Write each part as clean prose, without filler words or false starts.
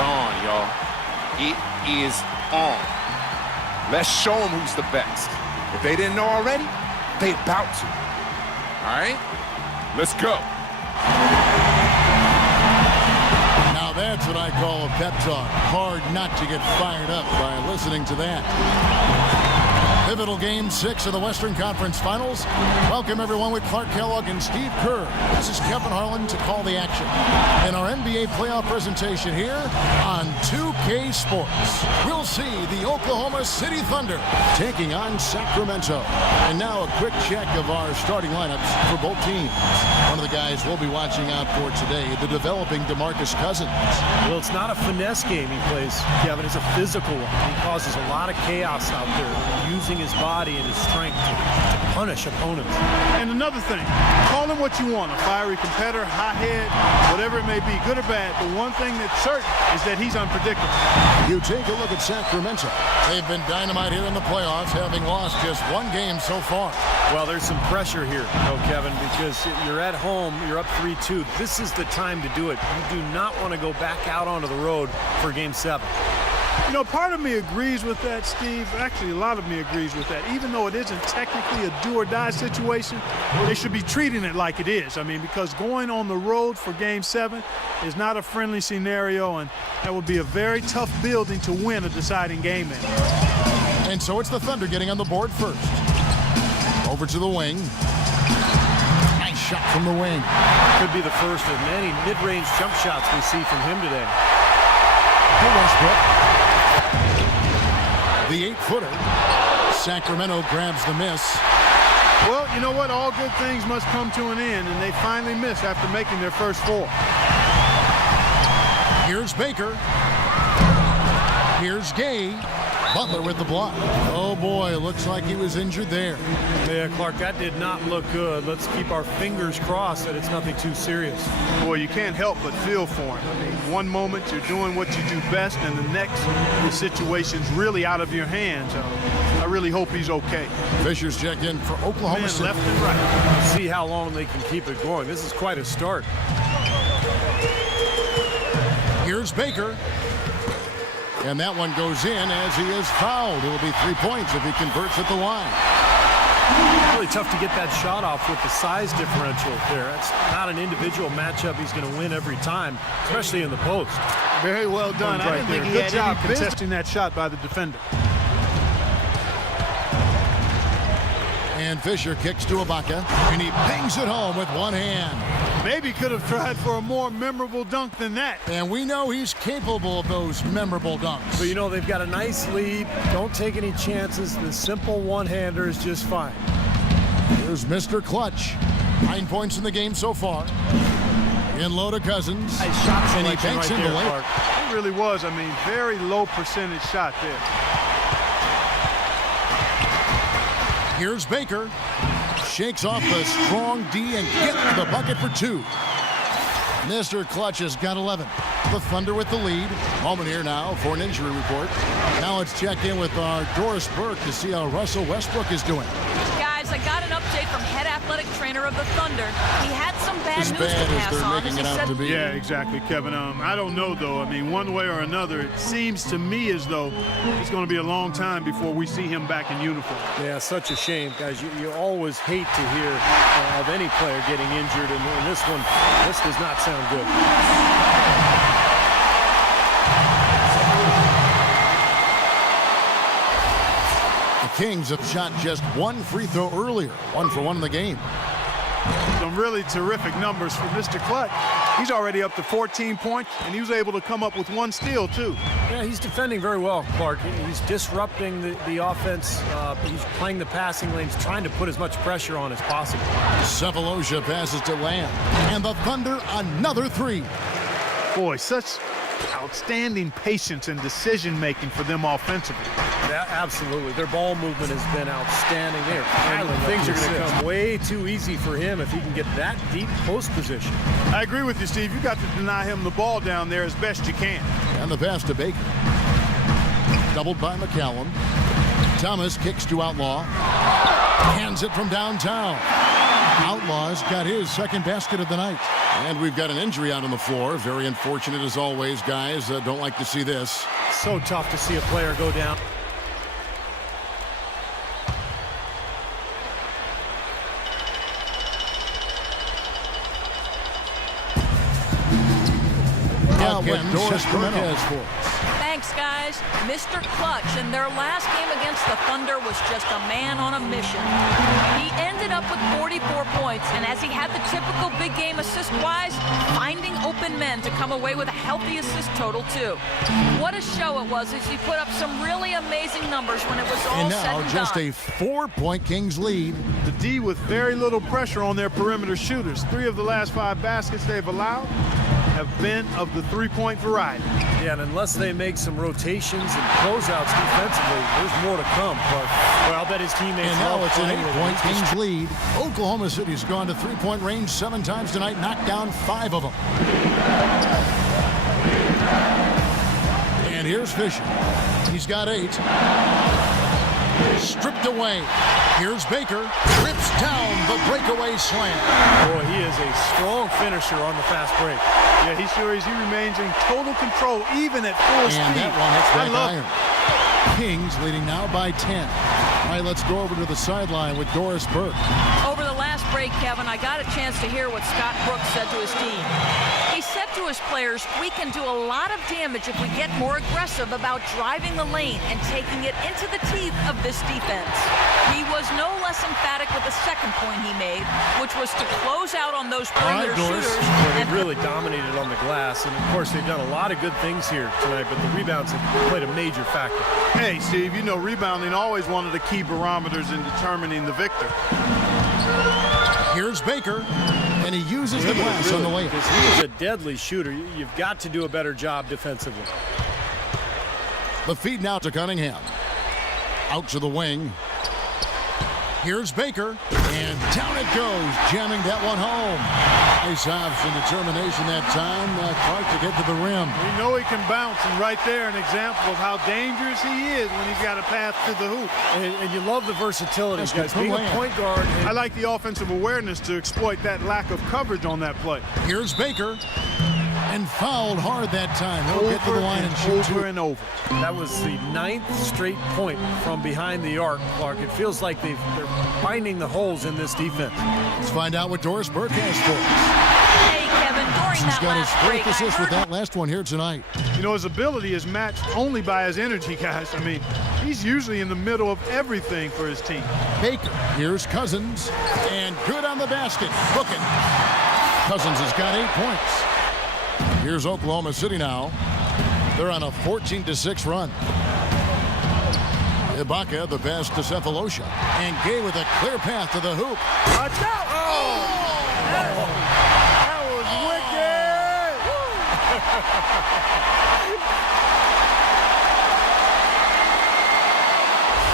on, y'all. It is on. Let's show them who's the best. If they didn't know already, they about to. All right? Let's go. Now that's what I call a pep talk. Hard not to get fired up by listening to that. Pivotal Game 6 of the Western Conference Finals. Welcome everyone with Clark Kellogg and Steve Kerr. This is Kevin Harlan to call the action in our NBA playoff presentation here on 2K Sports. We'll see the Oklahoma City Thunder taking on Sacramento. And now a quick check of our starting lineups for both teams. One of the guys we'll be watching out for today, the developing DeMarcus Cousins. Well, it's not a finesse game he plays, Kevin. It's a physical one. He causes a lot of chaos out there, using his body and his strength to punish opponents. And another thing, call him what you want, a fiery competitor, hot head, whatever it may be, good or bad. The one thing that's certain is that he's unpredictable. You take a look at Sacramento. They've been dynamite here in the playoffs, having lost just one game so far. Well, there's some pressure here, though, Kevin, because you're at home, you're up 3-2. This is the time to do it. You do not want to go back out onto the road for Game 7. You know, part of me agrees with that, Steve. Actually, a lot of me agrees with that. Even though it isn't technically a do-or-die situation, they should be treating it like it is. I mean, because going on the road for Game 7 is not a friendly scenario, and that would be a very tough building to win a deciding game in. And so it's the Thunder getting on the board first. Over to the wing. Nice shot from the wing. Could be the first of many mid-range jump shots we see from him today. To Westbrook. The 8-footer. Sacramento grabs the miss. Well, you know what? All good things must come to an end, and they finally miss after making their first 4. Here's Baker. Here's Gay. Butler with the block. Oh boy, looks like he was injured there. Yeah, Clark, that did not look good. Let's keep our fingers crossed that it's nothing too serious. Boy, you can't help but feel for him. I mean, one moment you're doing what you do best, and the next, the situation's really out of your hands. I really hope he's okay. Fisher's checked in for Oklahoma City. Left and right. Let's see how long they can keep it going. This is quite a start. Here's Baker. And that one goes in as he is fouled. It will be 3 points if he converts at the line. Really tough to get that shot off with the size differential there. It's not an individual matchup he's going to win every time, especially in the post. Very well done. I didn't think he had any business contesting that shot by the defender. And Fisher kicks to Ibaka, and he bangs it home with one hand. Maybe could have tried for a more memorable dunk than that. And we know he's capable of those memorable dunks. But, you know, they've got a nice lead. Don't take any chances. The simple one-hander is just fine. Here's Mr. Clutch. 9 points in the game so far. In low to Cousins. Nice shot and he selection banks right in there, the lane. Clark. It really was. I mean, very low percentage shot there. Here's Baker. Shakes off the strong D and gets the bucket for 2. Mr. Clutch has got 11. The Thunder with the lead. Moment here now for an injury report. Now let's check in with our Doris Burke to see how Russell Westbrook is doing. Guys, I got an update from head athletic trainer of the Thunder. He had some bad As news bad to as pass they're on. making As it he out said, to be. Yeah, exactly, Kevin. I don't know, though. I mean, one way or another, it seems to me as though it's going to be a long time before we see him back in uniform. Yeah, such a shame, guys. You always hate to hear of any player getting injured, and this one, this does not sound good. The Kings have shot just one free throw earlier. 1 for 1 in the game. Some really terrific numbers for Mr. Clutch. He's already up to 14 points, and he was able to come up with 1 steal, too. Yeah, he's defending very well, Clark. He's disrupting the offense. He's playing the passing lanes, trying to put as much pressure on as possible. Sefolosha passes to Lamb. And the Thunder, another 3. Boy, such outstanding patience and decision-making for them offensively. Yeah, absolutely. Their ball movement has been outstanding. They're piling up. Things are going to come way too easy for him if he can get that deep post position. I agree with you, Steve. You got to deny him the ball down there as best you can. And the pass to Baker. Doubled by McCallum. Thomas kicks to Outlaw. Hands it from downtown. Outlaws got his second basket of the night. And we've got an injury out on the floor. Very unfortunate as always, guys. Don't like to see this. So tough to see a player go down. Now get Doris Cortez for us. Thanks, guys. Mr. Clutch in their last game against the Thunder was just a man on a mission. He ended up with 44 points, and as he had the typical big game assist-wise, finding open men to come away with a healthy assist total, too. What a show it was as he put up some really amazing numbers when it was all And said now and just done. a 4-point Kings lead. The D with very little pressure on their perimeter shooters. 3 of the last 5 baskets they've allowed have been of the three-point variety. Yeah, and unless they make some rotations and closeouts defensively, there's more to come. But, well, I'll bet his teammates And now love it's an playing with 8-point him. Kings lead. Oklahoma City's gone to three-point range 7 times tonight, knocked down 5 of them. And here's Fisher. He's got 8. Stripped away. Here's Baker. Rips down the breakaway slam. Boy, he is a strong finisher on the fast break. Yeah, he sure is. He remains in total control even at full And speed. that one hits I back love iron. it. Kings leading now by 10. All right, let's go over to the sideline with Doris Burke. Over the last break, Kevin, I got a chance to hear what Scott Brooks said to his team. He said to his players, we can do a lot of damage if we get more aggressive about driving the lane and taking it into the teeth of this defense. He was no less emphatic with the second point he made, which was to close out on those perimeter Doris. shooters. Well, and they've really dominated on the glass, and of course they've done a lot of good things here tonight, but the rebounds have played a major factor. Hey, Steve, you know rebounding always one of the key barometers in determining the victor. Here's Baker, and he uses the glass on the way. Because he is a deadly shooter. You've got to do a better job defensively. The feed now to Cunningham. Out to the wing. Here's Baker, and down it goes, jamming that one home. Nice option determination that time. Clark to get to the rim. We know he can bounce, and right there an example of how dangerous he is when he's got a path to the hoop. And you love the versatility, That's guys. the Being a plan. point guard. I like the offensive awareness to exploit that lack of coverage on that play. Here's Baker, and fouled hard that time. He'll get to the line and shoot over two. and over. That was the 9th straight point from behind the arc, Clark. It feels like they're finding the holes in this defense. Let's find out what Doris Burke has for us. hey, Kevin, during He's that got his last break, 4th I assist with heard that last one here tonight. You know, his ability is matched only by his energy, guys. I mean, he's usually in the middle of everything for his team. Baker, here's Cousins, and good on the basket. Booking. Cousins has got 8 points. Here's Oklahoma City now. They're on a 14-6 run. Ibaka, the pass to Cephalosha. And Gay with a clear path to the hoop. Watch out! Oh! That was wicked!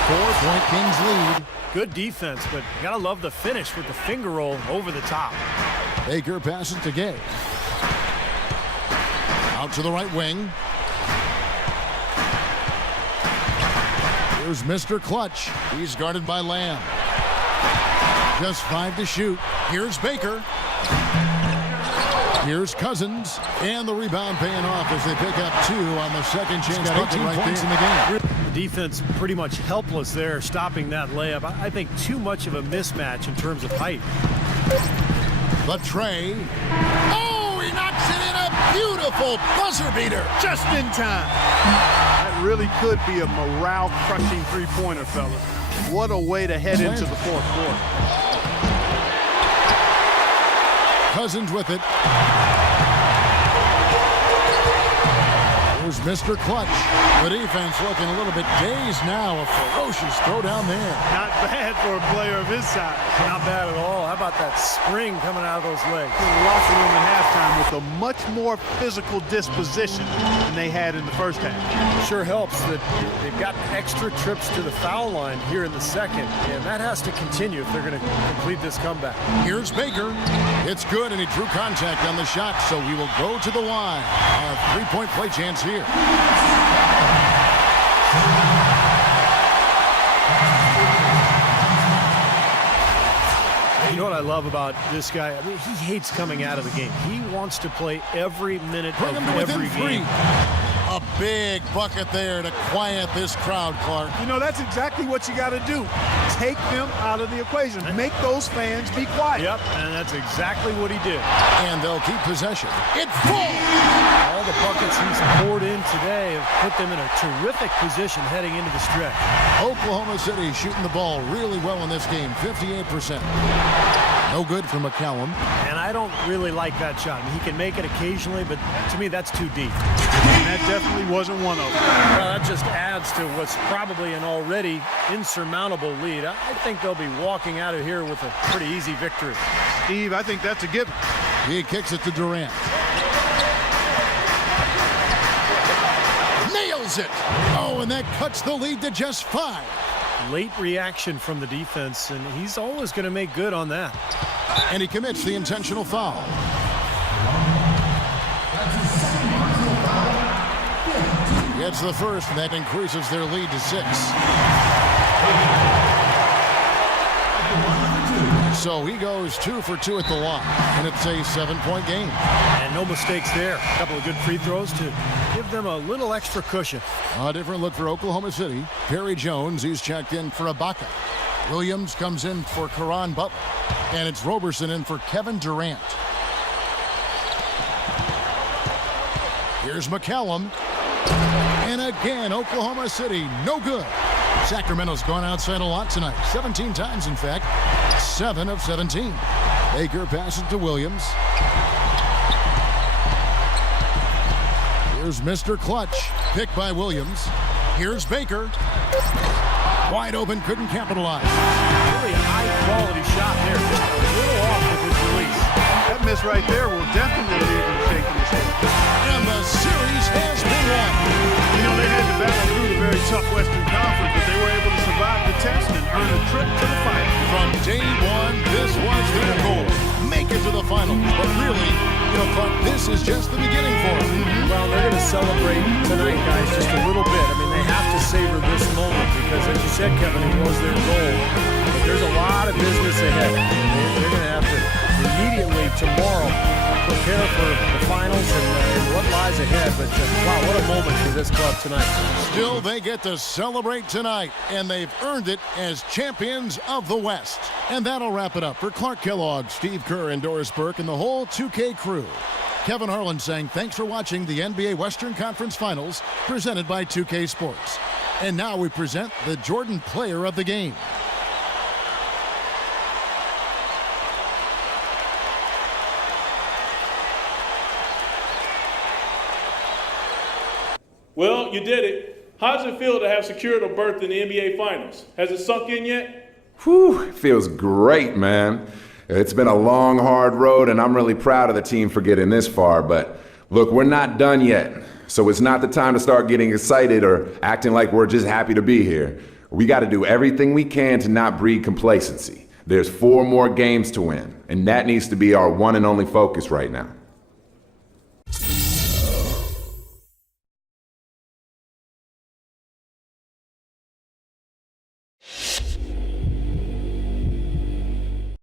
4-point Kings lead. Good defense, but you gotta love the finish with the finger roll over the top. Baker passes to Gay. Out to the right wing. Here's Mr. Clutch. He's guarded by Lamb. Just 5 to shoot. Here's Baker. Here's Cousins. And the rebound paying off as they pick up 2 on the second chance. Got 18 points in the game. The defense pretty much helpless there, stopping that layup. I think too much of a mismatch in terms of height. The tray. Oh, he knocks it in. A beautiful buzzer beater. Just in time. That really could be a morale-crushing three-pointer, fellas. What a way to head into the fourth quarter. Cousins with it. Here's Mr. Clutch. The defense looking a little bit dazed now. A ferocious throw down there. Not bad for a player of his size. Not bad at all. How about that spring coming out of those legs? In the locker room at halftime with a much more physical disposition than they had in the first half. Sure helps that they've gotten extra trips to the foul line here in the second, and that has to continue if they're going to complete this comeback. Here's Baker. It's good, and he drew contact on the shot, so he will go to the line. A 3-point play chance here. You know what I love about this guy? I mean, he hates coming out of the game. He wants to play every minute of every game. A big bucket there to quiet this crowd, Clark. You know, that's exactly what you got to do. Take them out of the equation. Make those fans be quiet. Yep, and that's exactly what he did. And they'll keep possession. It falls! All the buckets he's poured in today have put them in a terrific position heading into the stretch. Oklahoma City shooting the ball really well in this game, 58%. No good for McCallum. And I don't really like that shot. I mean, he can make it occasionally, but to me, that's too deep. And that definitely wasn't one of them. Well, that just adds to what's probably an already insurmountable lead. I think they'll be walking out of here with a pretty easy victory. Steve, I think that's a given. He kicks it to Durant. Nails it! Oh, and that cuts the lead to just 5. Late reaction from the defense, and he's always going to make good on that. And he commits the intentional foul. Gets the first, and that increases their lead to 6. So he goes 2 for 2 at the line, and it's a 7-point game. And no mistakes there. A couple of good free throws to give them a little extra cushion. A different look for Oklahoma City. Perry Jones, he's checked in for Ibaka. Williams comes in for Caron Butler. And it's Roberson in for Kevin Durant. Here's McCallum. And again, Oklahoma City, no good. Sacramento's gone outside a lot tonight. 17 times, in fact. 7 of 17. Baker passes to Williams. Here's Mr. Clutch, picked by Williams. Here's Baker. Wide open, couldn't capitalize. Really high-quality shot there. Just a little off with his release. That miss right there will definitely leave him shaking his head. And the series has been won. You know, they had to battle through the very tough Western Conference, but they were able to survive the test and earn a trip to the final. From day one, this was their goal. Make it to the finals. But really, you know, Clark, this is just the beginning for them. Well, they're going to celebrate tonight, guys, just a little bit. I mean, they have to savor this moment because, as you said, Kevin, it was their goal. But there's a lot of business ahead. They're going to have to immediately tomorrow prepare for the finals and what lies ahead. But, wow, what a moment for this club tonight. Still, they get to celebrate tonight, and they've earned it as champions of the West. And that'll wrap it up for Clark Kellogg, Steve Kerr, and Doris Burke, and the whole 2K crew. Kevin Harlan saying thanks for watching the NBA Western Conference Finals presented by 2K Sports. And now we present the Jordan Player of the Game. Well, you did it. How does it feel to have secured a berth in the NBA Finals? Has it sunk in yet? Whew, it feels great, man. It's been a long, hard road, and I'm really proud of the team for getting this far. But look, we're not done yet. So it's not the time to start getting excited or acting like we're just happy to be here. We got to do everything we can to not breed complacency. There's 4 more games to win, and that needs to be our one and only focus right now.